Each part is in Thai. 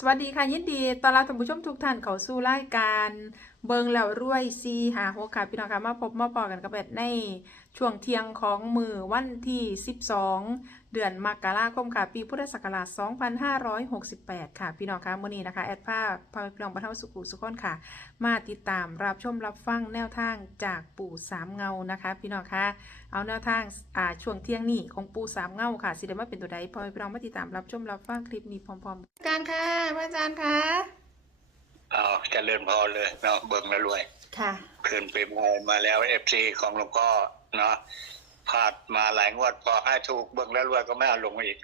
สวัสดีค่ะยินดีต้อนรับท่านผู้ชมทุกท่านเข้าสู่รายการ เบิงแล้วรวยซีหาหัวค่ะพี่น้องค่ะมาพบมาปอกันกับแบดในช่วงเที่ยงของมือวันที่ 12 เดือนมกราคมค่ะ ปีพุทธศักราช 2568 ค่ะ พี่น้องค่ะมื้อนี้นะคะ แอดภาพพาพี่น้องบรรเทาสุขุสุขคนค่ะ มาติดตามรับชมรับฟังแนวทางจากปู่สามเงานะคะ พี่น้องค่ะเอาแนวทางอ่าช่วงเที่ยงนี้ของปู่สามเงาค่ะสิเดมาเป็นตัวใดพอพี่น้องมาติดตามรับชมรับฟังคลิปนี้พร้อมๆการค่ะพระอาจารย์ค่ะ อ้าวเจริญพรเลยเนาะเบิ่งแล้วรวย ค่ะคืนปีใหม่มาแล้วเอฟซีของหลวงพ่อเนาะพลาดมาหลายงวดพอให้ถูกเบิ่งแล้วรวยก็ไม่เอาลงมาอีก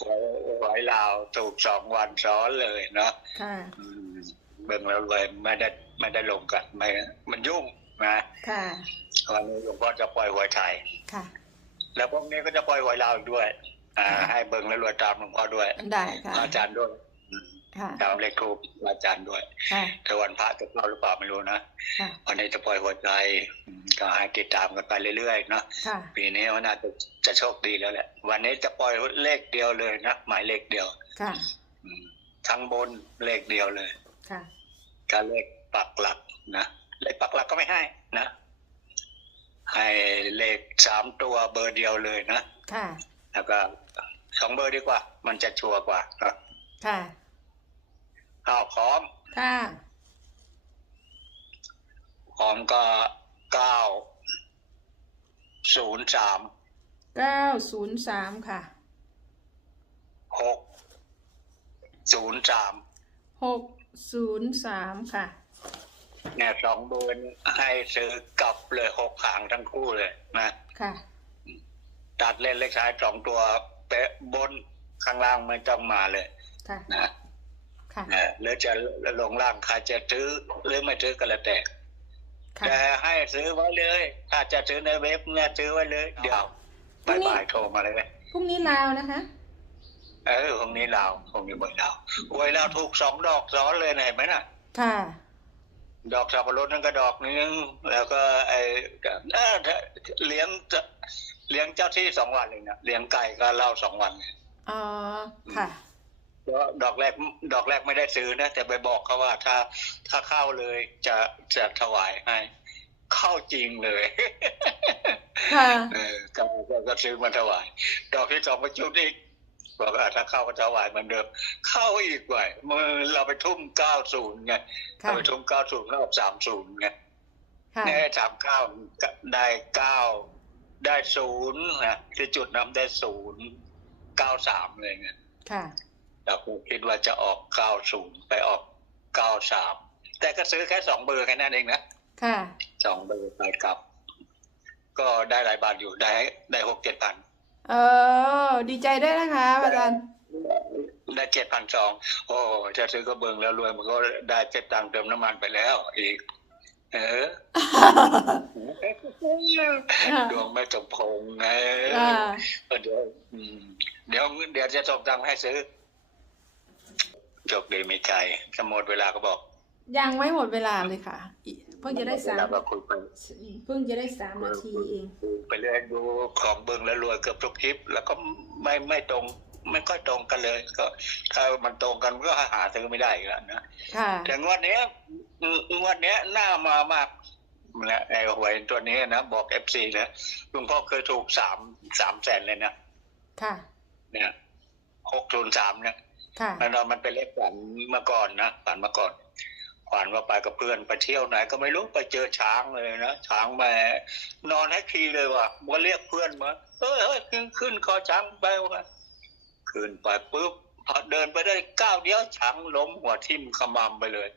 หวยหวยลาวถูกสองวันซ้อนเลยเนาะค่ะอืมเบิ่งแล้วรวยไม่ได้ไม่ได้ลงกันไม่มันยุ่งนะค่ะวันนี้หลวงพ่อจะปล่อยหวยไทยค่ะ แล้วพวกนี้ก็จะปล่อยหวยลาวอีกด้วย อ่า ให้เบิ่งแล้วรวยตามหลวงพ่อด้วยได้ค่ะ อาจารย์ด้วยอืมค่ะ ตามเลขทูปอาจารย์ด้วยค่ะถ้าวันพระจะเข้าหรือเปล่าไม่รู้นะค่ะวันนี้จะปล่อยหัวใจอืมก็ให้ติดตามกันไปเรื่อยๆเนาะค่ะปีนี้มันน่าจะจะโชคดีแล้วแหละ วันนี้จะปล่อยเลขเดียวเลยนะหมายเลขเดียวค่ะอืมทั้งบนเลขเดียวเลยค่ะก็เลขปักหลักนะเลขปักหลักก็ไม่ให้นะให้เลขสามตัวเบอร์เดียวเลยนะค่ะแล้วก็สองเบอร์ดีกว่า มันจะชัวร์กว่าเนอะค่ะ อ้าวพร้อมค่ะพร้อมก็เก้าศูนย์สามเก้าศูนย์สามค่ะหกศูนย์สามหกศูนย์สามค่ะ เนี่ยสองเบอร์นี้ให้ซื้อกลับเลยหกหางทั้งคู่เลยนะค่ะ ตัดเล่นเลขท้ายสองตัวเป๊ะบนข้างล่างไม่ต้องมาเลยค่ะนะค่ะ นะหรือจะลงล่างใครจะซื้อหรือไม่ซื้อก็แล้วแต่ค่ะแต่ให้ซื้อไว้เลย ถ้าจะซื้อในเว็บเนี่ยซื้อไว้เลย เดี๋ยวพรุ่งนี้บ่ายๆโทรมาเลยพรุ่งนี้ลาวนะคะ เออพรุ่งนี้เราพรุ่งนี้เมืองเราโอ้ยเราถูกสองดอกซ้อนเลยนะเห็นไหมน่ะ ค่ะดอกสับปะรดนั่นก็ดอกนึงแล้วก็ไอเอ่อเลี้ยงจะเลี้ยงเจ้าที่สองวันเลยนะเลี้ยงไก่ก็เหล่าสองวันอ๋อค่ะก็ ดอกแรกดอกแรกไม่ได้ซื้อนะ แต่ไปบอกเขาว่าถ้าถ้าเข้าเลยจะจะถวายให้เข้าจริงเลยค่ะเออก็ก็ก็ซื้อมาถวาย ดอกที่สองไปจุดอีกบอกว่าถ้าเข้าก็ถวายเหมือนเดิม เข้าอีกไว้มือเราไปทุ่มเก้าศูนย์ไงค่ะเราไปทุ่มเก้าศูนย์แล้วออกสามศูนย์ไงค่ะแน่สามเก้าได้เก้าได้ศูนย์นะที่จุดน้ำได้ศูนย์เก้าสามเลยไงค่ะ แต่ผมคิดว่าจะออกเก้าศูนย์ไปออกเก้าสามแต่ก็ซื้อแค่สองเบอร์แค่นั้นเองนะ ค่ะสองเบอร์ไปกลับ ก็ได้หลายบาทอยู่ได้ได้หกเจ็ดพันเออ ดีใจด้วยนะคะอาจารย์ได้เจ็ดพันสองโอ้ถ้าซื้อก็เบิงแล้วรวยมันก็ได้เจ็ดตังค์เติมน้ำมันไปแล้ว อีก เออดวงไม่สมพงษ์ไงค่ะเออเดี๋ยวอืมเดี๋ยวเดี๋ยวจะส่งตังค์ให้ซื้อ โชคดีมีใจสมหมดเวลาก็บอก ยังไม่หมดเวลาเลยค่ะอีกเพิ่งจะได้สามเวลก็คุยไปเพิ่งจะได้สามนาทีเอง ไปเรื่อยดูของเบิงแล้วรวยเกือบทุกคลิป แล้วก็ไม่ไม่ตรง ไม่ค่อยตรงกันเลย ก็ถ้ามันตรงกันก็หาซื้อไม่ได้อีกแล้วนะค่ะแต่งวดเนี้ยอืมงวดเนี้ยน่ามามากนะไอ้หวยตัวนี้นะบอกเอฟซีนะลุงพ่อเคยถูกสามสามแสนเลยนะค่ะเนี่ยหกศูนย์สามเนี่ยค่ะ มันเอามันเป็นเลขฝันเมื่อก่อนนะฝันเมื่อก่อนฝันว่าไปกับเพื่อนไปเที่ยวไหนก็ไม่รู้ไปเจอช้างเลยนะช้างมานอนให้ทีเลยว่ะว่าเรียกเพื่อนมาเฮ้ยเฮ้ยขึ้นขึ้นคอช้างไปว่ะขึ้นไปปุ๊บพอเดินไปได้ก้าวเดียวช้างล้มหัวทิ่มขมำไปเลย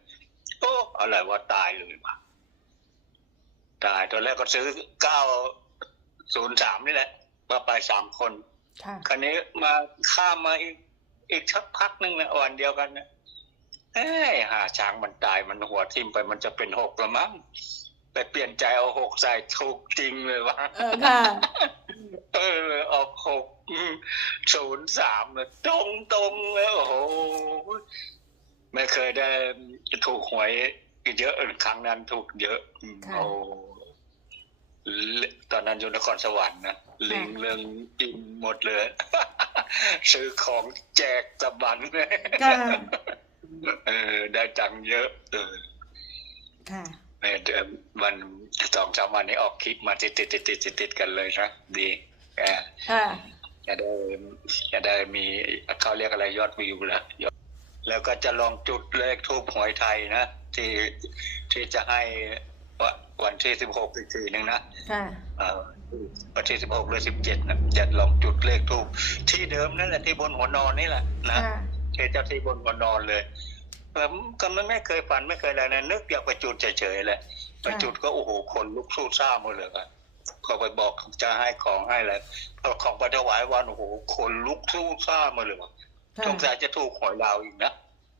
โอ้อะไรว่าตายเลยว่ะตายตอนแรกก็ซื้อเก้าศูนย์สามนี่แหละมาไปสามคนค่ะคราวนี้มาข้ามมาอีก อีกสักพักหนึ่งนะวันเดียวกันนะเอ้ยหาช้างมันตายมันหัวทิ่มไปมันจะเป็นหกละมั้งไปเปลี่ยนใจเอาหกใส่ถูกจริงเลยวะเออค่ะเออออกหกศูนย์สามเลยตรงตรงๆเลยโอ้โหไม่เคยได้ถูกหวยเยอะครั้งนั้นถูกเยอะอืมค่ะโอ้ตอนนั้นอยู่นครสวรรค์นะลิงเรื่องอิ่มหมดเลย ซื้อของแจกสะบันค่ะเออ ได้จังค์เยอะ เออค่ะเออเดือนวันสองสามวันนี้ออกคลิปมาติดติดติดติดติดติดกันเลยนะดีแกค่ะจะได้จะได้มีเขาเรียกอะไรยอดวิวละยอดแล้วก็จะลองจุดเลขทูบหวยไทยนะ ที่ที่จะให้ วะวันที่สิบหกอีกทีหนึ่งนะค่ะเอ่อวันที่สิบหกหรือสิบเจ็ดนะจะลองจุดเลขทูบที่เดิมนั่นแหละที่บนหัวนอนนี่แหละนะค่ะที่เจ้าที่บนหัวนอนเลยผมก็ไม่ไม่เคยฝันไม่เคยอะไรนะนึกอยากไปจุดเฉยๆแหละไปจุดก็โอ้โหคนลุกสู้ซ่าหมดเลยอะเขาไปบอกจะให้ของให้อะไรพอของไปถวายวันโอ้โหคนลุกสู้ซ่าหมดเลยว่ะค่ะสงสัยจะถูกหวยดาวอีกนะ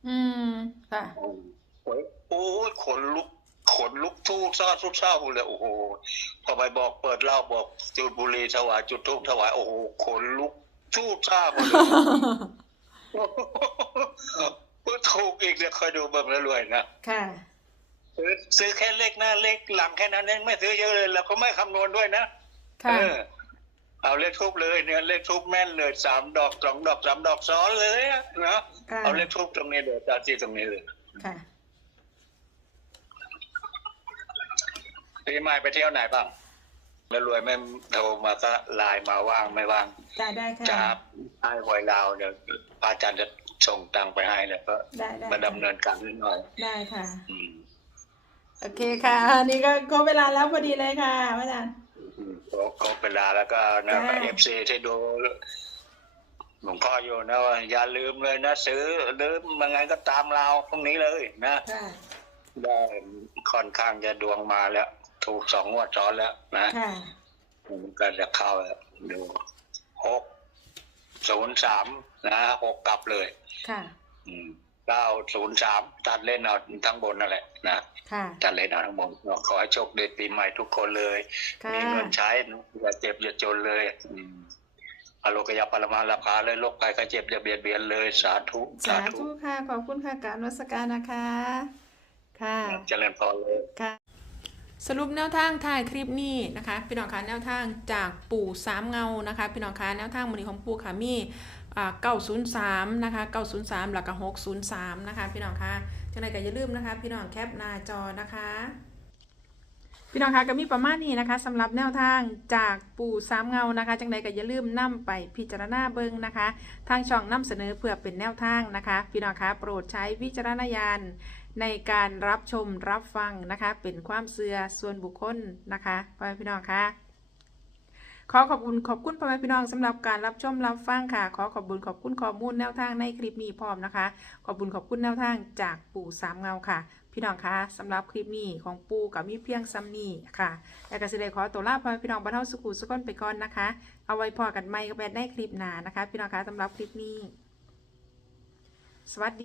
อืมค่ะโอ้ยโอ้ยขนลุก ขนลุกสู้ซ่าสู้ซ่าหมดเลยโอ้โหพอไปบอกเปิดเหล้าบอกจุดบุหรี่ถวายจุดธูปถวายโอ้โหขนลุกสู้ซ่าหมดเลยถูกอีกเนี่ยคอยดูเบิ่งแล้วรวยนะค่ะซื้อซื้อแค่เลขหน้าเลขหลังแค่นั้นเองไม่ซื้อเยอะเลยแล้วก็ไม่คำนวณด้วยนะค่ะเออเอาเลขทูบเลยเนี่ยเลขทูบแม่นเลยสามดอกสองดอกสามดอกซ้อนเลยอะนะค่ะเอาเลขทูบตรงนี้เลยตาจีตรงนี้เลยค่ะ พี่ไม้ไปเที่ยวไหนบ้างแล้วรวยไม่โทรมาก็ไลน์มาว่างไม่ว่างได้ได้ค่ะจะให้หวยลาวเดี๋ยวพระอาจารย์จะส่งตังค์ไปให้แล้วก็ได้ได้มาดำเนินการนิดหน่อย ได้ค่ะ อืมโอเคค่ะ นี่ก็ก็เวลาแล้วพอดีเลยค่ะพระอาจารย์ อืมก็ก็เวลาแล้วก็นะจ้า เอฟซีที่ดูหลวงพ่ออยู่นะว่าอย่าลืมเลยนะ ซื้อลืมยังไงก็ตามเราพรุ่งนี้เลยนะ ค่ะ ได้ค่อนข้างจะดวงมาแล้ว ถูกสองงวดซ้อนแล้วนะค่ะมันก็จะเข้าแล้วดูหกศูนย์สามนะหกกลับเลย ค่ะ อืมเก้าศูนย์สามตัดเล่นเอาทั้งบนนั่นแหละนะค่ะตัดเล่นเอาทั้งบนขอให้โชคดีปีใหม่ทุกคนเลย ค่ะ มีเงินใช้นะอย่าเจ็บอย่าจนเลยอืมอโลกยาปรมาลาภาเลยโรคภัยก็เจ็บอย่าเบียดเบียนเลยสาธุสาธุค่ะ ขอบคุณค่ะกรารนมัสการนะคะ ค่ะ เจริญพรเลย ค่ะ สรุปแนวทางถ่ายคลิปนี้นะคะพี่น้องคะแนวทางจากปู่สามเงานะคะพี่น้องคะแนวทางมือของปู่ค่ะมีอ่า903นะคะ903แล้วก็603นะคะพี่น้องคะจังไรก็อย่าลืมนะคะ พี่น้องแคปหน้าจอนะคะ พี่น้องคะก็มีประมาณนี้นะคะสำหรับแนวทางจากปู่สามเงานะคะจังใดก็อย่าลืมนํไปพิจารณาเบิ่งนะคะ ทางช่องนํเสนอเพื่อเป็นแนวทางนะคะ พี่น้องคะโปรดใช้วิจารณญาณ ในการรับชมรับฟังนะคะ เป็นความเสื่อส่วนบุคคลนะคะพ่อแม่พี่น้องคะขอขอบคุณขอบคุณพ่อแม่พี่น้องสำหรับการรับชมรับฟังค่ะ ขอขอบคุณขอบคุณข้อมูลแนวทางในคลิปนี้พร้อมนะคะ ขอบคุณขอบคุณแนวทางจากปู่สามเงาค่ะ พี่น้องคะสำหรับคลิปนี้ของปู่กับมีเพียงซัมนี่ค่ะและก็สิได้ขอตัวลาพ่อแม่พี่น้องบรรเทาสุขุสุขนไปก่อนนะคะ เอาไว้พอกันใหม่กับแบนได้คลิปหนานะคะ พี่น้องคะสำหรับคลิปนี้ สวัสดี